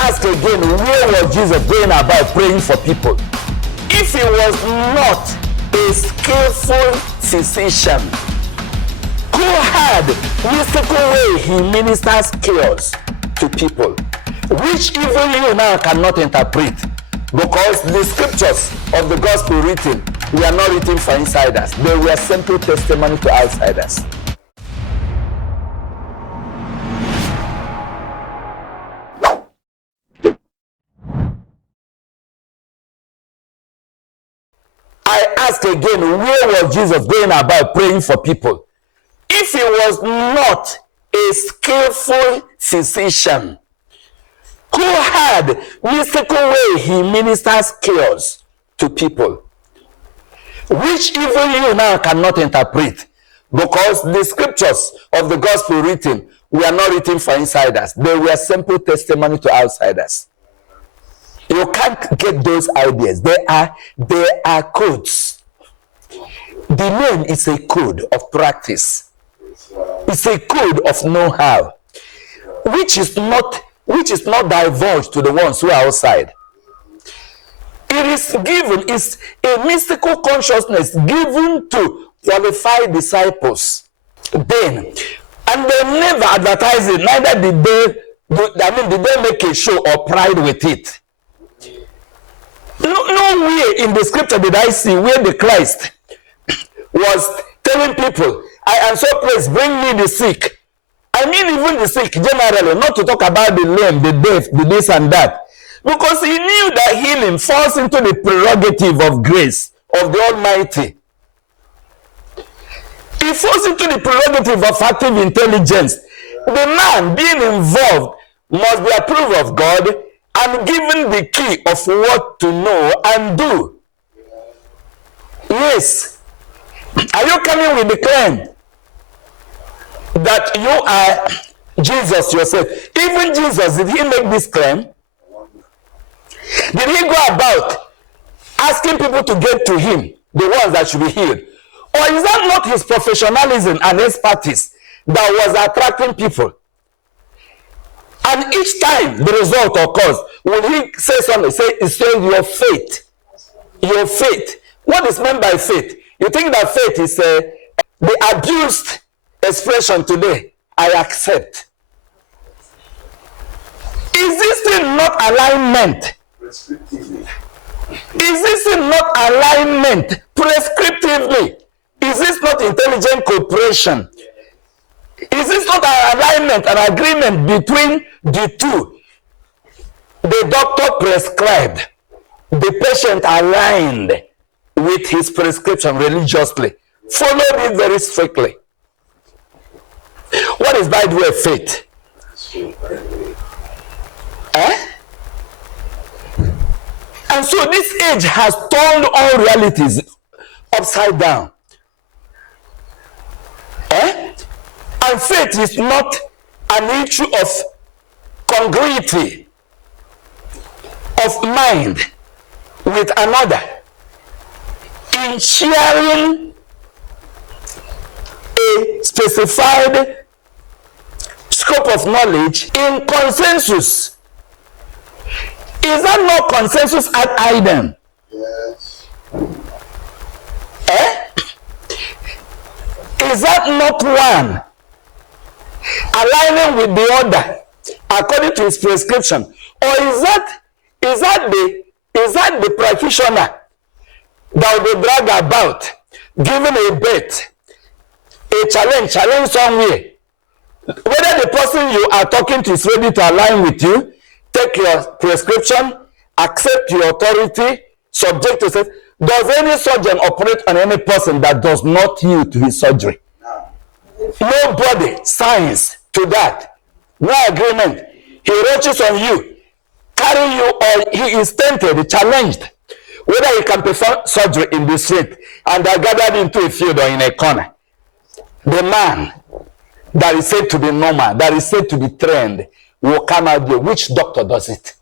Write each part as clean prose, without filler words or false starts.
ask again, where was Jesus going about praying for people? If he was not a skillful physician who had mystical way he ministers cures to people, which even you now cannot interpret, because the scriptures of the gospel written were not written for insiders. They were simple testimony to outsiders. I ask again, where was Jesus going about praying for people? If he was not a skillful physician who had mystical way he ministers cures to people, which even you now cannot interpret, because the scriptures of the gospel written were not written for insiders. They were simple testimony to outsiders. You can't get those ideas. They are codes. The name is a code of practice. It's a code of know-how, which is not divulged to the ones who are outside. It is given, it's a mystical consciousness given to qualified disciples. Then, and they never advertise it, neither did they make a show or pride with it. Nowhere in the scripture did I see where the Christ was telling people, I am so pleased, bring me the sick. I mean even the sick generally, not to talk about the lame, the deaf, the this and that. Because he knew that healing falls into the prerogative of grace of the Almighty. It falls into the prerogative of active intelligence. The man being involved must be approved of God and given the key of what to know and do. Yes. Are you coming with the claim that you are Jesus yourself? Even Jesus, did he make this claim? Did he go about asking people to get to him, the ones that should be healed? Or is that not his professionalism and expertise that was attracting people? And each time the result occurs, when he says something, he says your faith. Your faith. What is meant by faith? You think that faith is the abused expression today? I accept. Is this thing not alignment? Prescriptively. Is this thing not alignment prescriptively? Is this not intelligent cooperation? Is this not an alignment, an agreement between the two? The doctor prescribed, the patient aligned with his prescription religiously, followed it very strictly. What is, by the way, faith? And so this age has turned all realities upside down. And faith is not an issue of congruity of mind with another in sharing a specified scope of knowledge in consensus. Is that not consensus ad idem? Yes. Is that not one aligning with the other according to his prescription? Or is that the practitioner that will brag about giving a bet, a challenge somewhere? Whether the person you are talking to is ready to align with you, take your prescription, accept your authority, subject yourself. Does any surgeon operate on any person that does not yield to his surgery? Nobody signs to that. No agreement. He roaches on you, carry you, or he is tempted, challenged, whether he can perform surgery in the street, and are gathered into a field or in a corner. The man that is said to be normal, that is said to be trained, will come out there. Which doctor does it?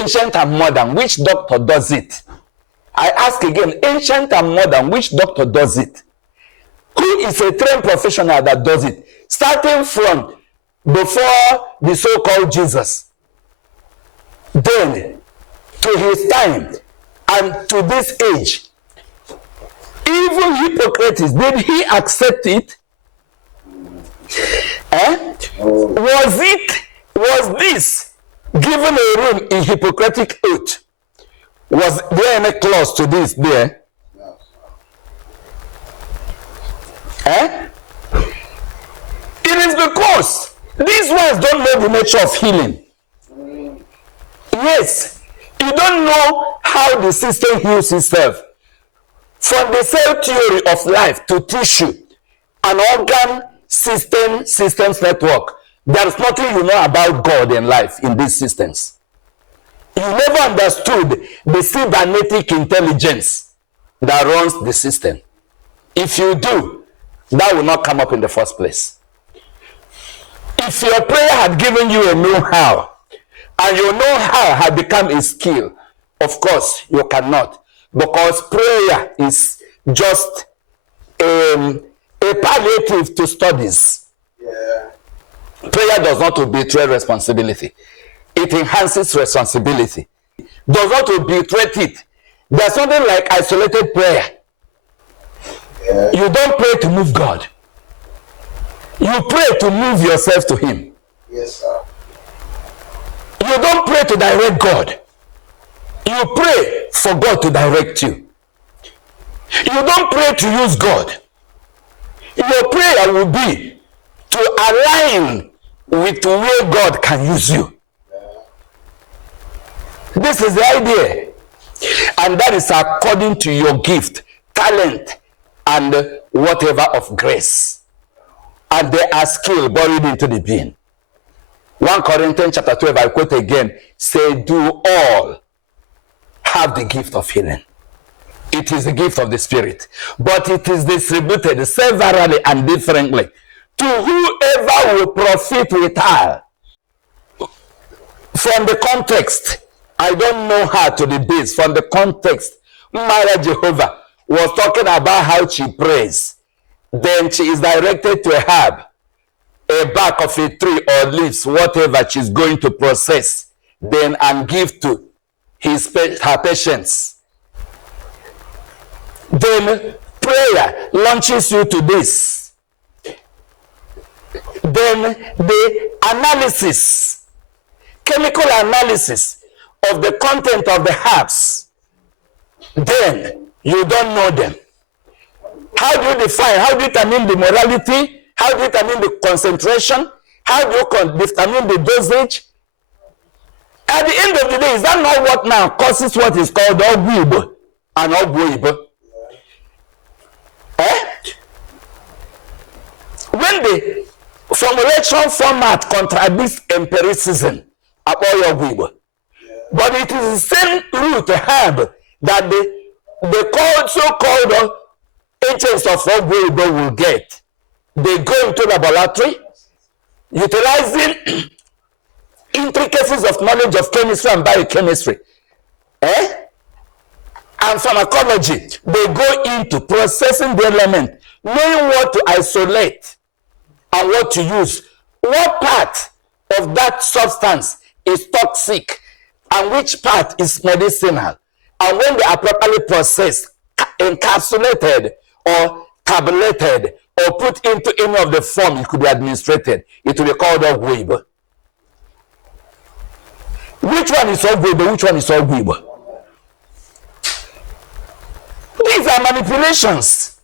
Ancient and modern, which doctor does it? I ask again, ancient and modern, which doctor does it? Who is a trained professional that does it? Starting from before the so-called Jesus. then to his time and to this age, even Hippocrates, did he accept it? Was this given a room in Hippocratic oath? Was there any clause to this there? It is because these ones don't know the nature of healing. Yes, you don't know how the system heals itself. From the cell theory of life to tissue, an organ systems network, there is nothing you know about God and life in these systems. You never understood the cybernetic intelligence that runs the system. If you do, that will not come up in the first place. If your prayer had given you a know-how, and your know-how had become a skill, of course you cannot, because prayer is just a palliative to studies. Yeah. Prayer does not betray responsibility. It enhances responsibility. Does not betray it. There's something like isolated prayer. Yeah. You don't pray to move God. You pray to move yourself to him. Yes, sir. You don't pray to direct God. You pray for God to direct you. You don't pray to use God. Your prayer will be to align with where God can use you. This is the idea. And that is according to your gift, talent, and whatever of grace. And they are skill buried into the being. 1 Corinthians chapter 12, I quote again, say, do all have the gift of healing. It is the gift of the Spirit, but it is distributed severally and differently to whoever will profit with her. From the context, I don't know how to the base. From the context, Mara Jehovah was talking about how she prays. Then she is directed to a herb, a bark of a tree or leaves, whatever she's going to process, then and give to her patients. Then prayer launches you to this. Then the analysis, chemical analysis of the content of the herbs, then you don't know them. How do you define? How do you determine the morality? How do you determine the concentration? How do you determine the dosage? At the end of the day, is that not what now causes what is called ogwibo and ogwibo? When the formulation format contradicts empiricism about ogwibo, but it is the same root herb that the so-called agents of ogwibo will get. They go into the laboratory, utilizing intricacies of knowledge of chemistry and biochemistry, and pharmacology. They go into processing the element, knowing what to isolate and what to use. What part of that substance is toxic and which part is medicinal? And when they are properly processed, encapsulated or tabulated or put into any of the form it could be administrated, it will be called ogwibo. Which one is ogwibo? Which one is ogwibo? These are manipulations.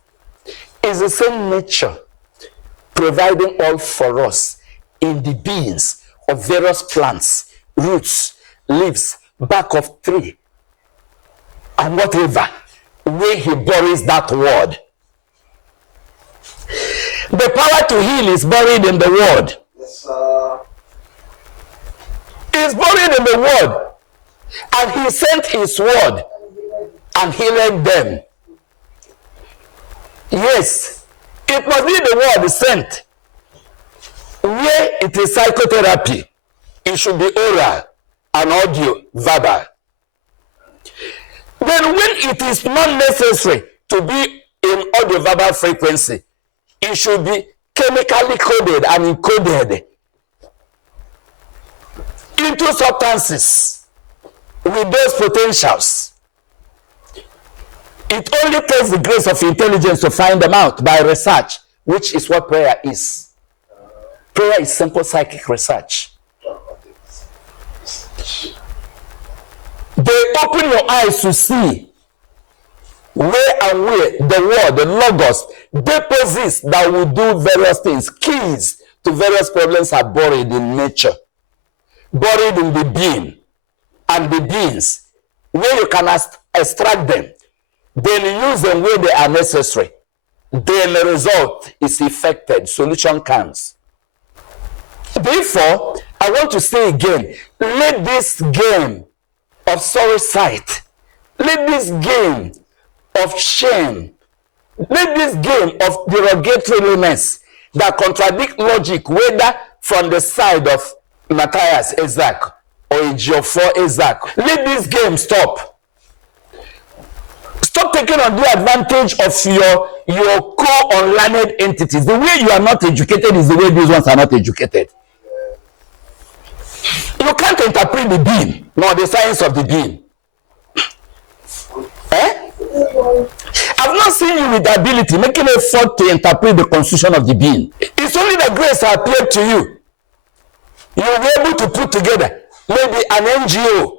It's the same nature providing all for us in the beings of various plants, roots, leaves, bark of tree, and whatever, where he buries that word. The power to heal is buried in the word. Yes, sir. It's buried in the word. And he sent his word and healed them. Yes, it must be the word sent. Where it is psychotherapy, it should be oral and audio, verbal. Then when it is not necessary to be in audio verbal frequency, it should be chemically coded and encoded into substances with those potentials. It only takes the grace of intelligence to find them out by research, which is what prayer is. Prayer is simple psychic research. They open your eyes to see where and where the word, the logos, deposits that will do various things, keys to various problems are buried in nature, buried in the being and the beings, where you can extract them, then use them where they are necessary. Then the result is effected, solution comes. Therefore, I want to say again, let this game of sorry sight, let this game of shame, let this game of derogatoriness that contradict logic, whether from the side of Matthias Isaac or Ejiofor Isaac, let this game stop. Stop taking undue advantage of your co-unlearned entities. The way you are not educated is the way these ones are not educated. You can't interpret the being, nor the science of the being. I've not seen you with the ability, making effort to interpret the constitution of the being. It's only the grace that appeared to you. You will be able to put together maybe an NGO.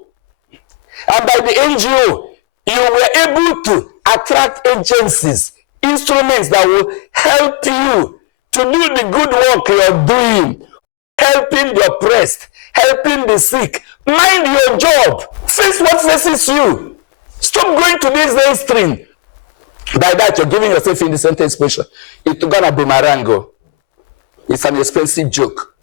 And by the NGO, you were able to attract agencies, instruments that will help you to do the good work you're doing, helping the oppressed, helping the sick. Mind your job. Face what faces you. Stop going to this mainstream. By that, you're giving yourself indecent exposure. It's gonna boomerang. It's an expensive joke.